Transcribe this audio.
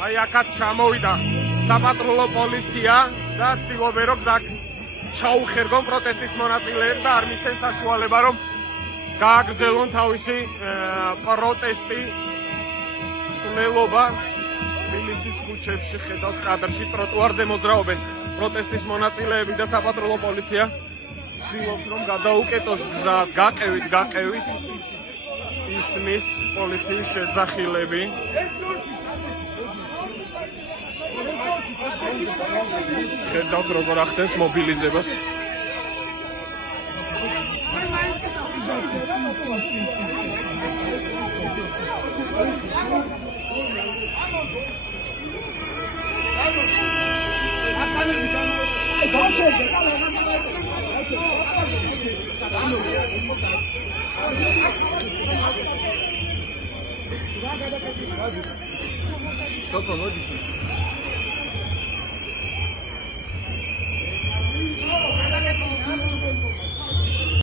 აი აქაც ჩამოვიდა საპატრულო პოლიცია და ცდილობენ რომ გზა ჩაუხერგონ პროტესტის მონაწილეებს და არ მისცენ საშუალება რომ გააგრძელონ თავისი პროტესტი. სულელობა თბილისის ქუჩებში ხედავთ კადრში ტროტუარზე მოძრაობენ პროტესტის მონაწილეები და საპატრულო პოლიცია ცდილობს რომ გადაუკეტოს გზა გაყევით ისმის პოლიციის შეძახილები. ხედავთ როგორ ახდენს მობილიზებას.